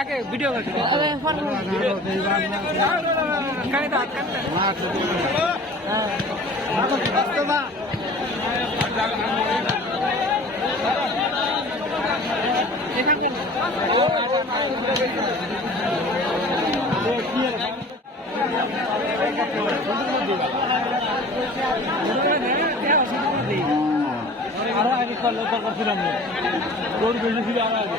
আগে ভিডিও। আরও আগে করলে তো করছিলাম না রোড বেশি ছিল আগে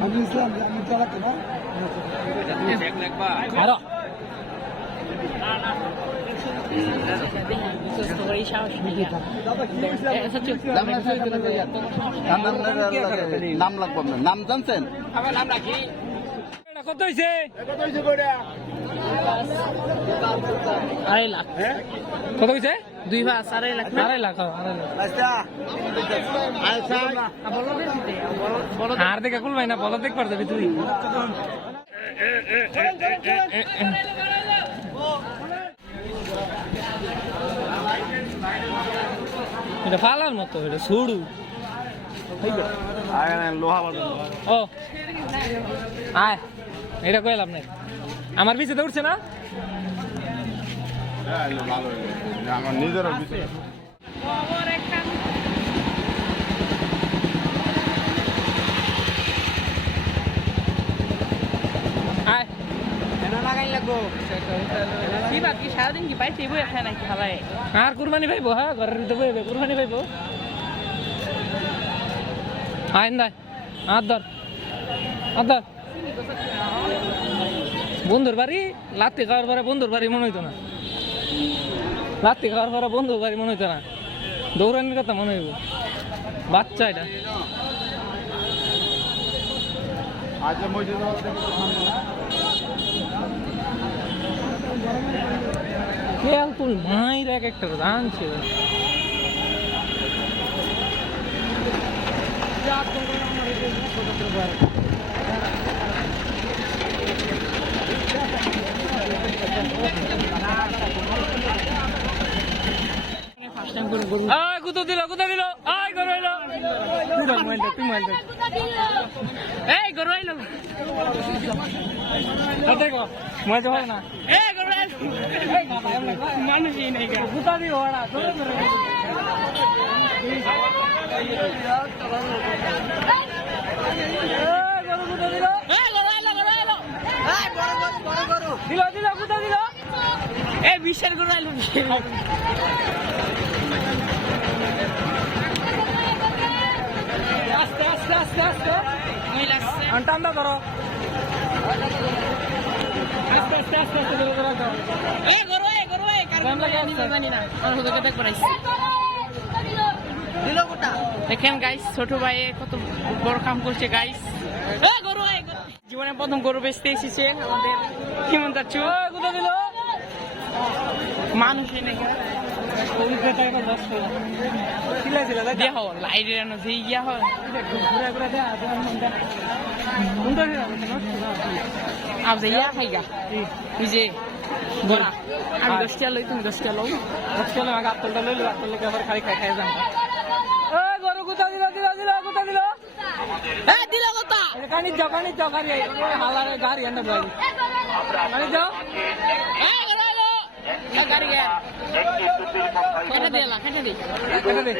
আমি ইসলাম আমি না? নাম লাগবে আপনার নাম জানছেন কত হয়েছে আড়াই লাখ। কত হয়েছে দুই ভাগ আড়াই লাখ আড়াই লাখ হ্যাঁ, আড়াই লাখ। আর দেখে খুলবাই না বলো দেখ পারবে তুই। এটা ফালার মতো এটা লোহা ও। আয় এটা কয়ে লাভ নাই আমার পিছিয়ে উঠছে না? আমার নিজেরও আর কুরবানি পাইবো হ্যাঁ ঘরের ভিতরে বইবে কুরবানি পাইবো। আইন ধর, হাত ধর। বন্ধুর বাড়ি, লাত্তি খাওয়ার পরে বন্ধুর বাড়ি মনে হইতো না। লাত্তি খাওয়ার পরে বন্ধুর বাড়ি মনে হইতো না। দৌড়ানির কথা মনে হইব। বাচ্চা এটা। মসজিদ মায়ের এক একটা কথা আনছে আয় কুতো দিল কুতো দিল। আয় গরু এলো। এই, গরু এলো। তো হয় না? এই, গরু এলো। মানুষই নেই এই, গরু কুতো দিল। দিল দিল এই, বিশের গরু এলো আস্তে আস্তে। টান্দা ধরো। আস্তে আস্তে আস্তে আস্তে ধরে ধরে রাখো এ গরু এ গরু এ কার লাগে জানি জানি না। আর হুদুকে দেখ পড়াইছি দিল গোটা। দেখেন গাইস ছোট ভাই কত বড় কাম করছে গাইস এ গরু এ গরু। জীবনে প্রথম গরু বেচতে এসেছে আমাদের। হিমন্তাচু ওই কোথা দিল। মানুষই নেই দেখ দেহ লাইটের আনো যেই গিয়া আর যে ইয়া খাইগা ওই যে বড়া আমি দশটা লই তুমি দশটা লও আমাকে আত্মলটা লইলো আত্মল লেগে আবার খাই খাই যান এ দিল কোথা কানি যাও কানি যাও গাড়ি হালা গাড়ি এনে গাড়ি কানি যাও গরু আইলো গাড়ি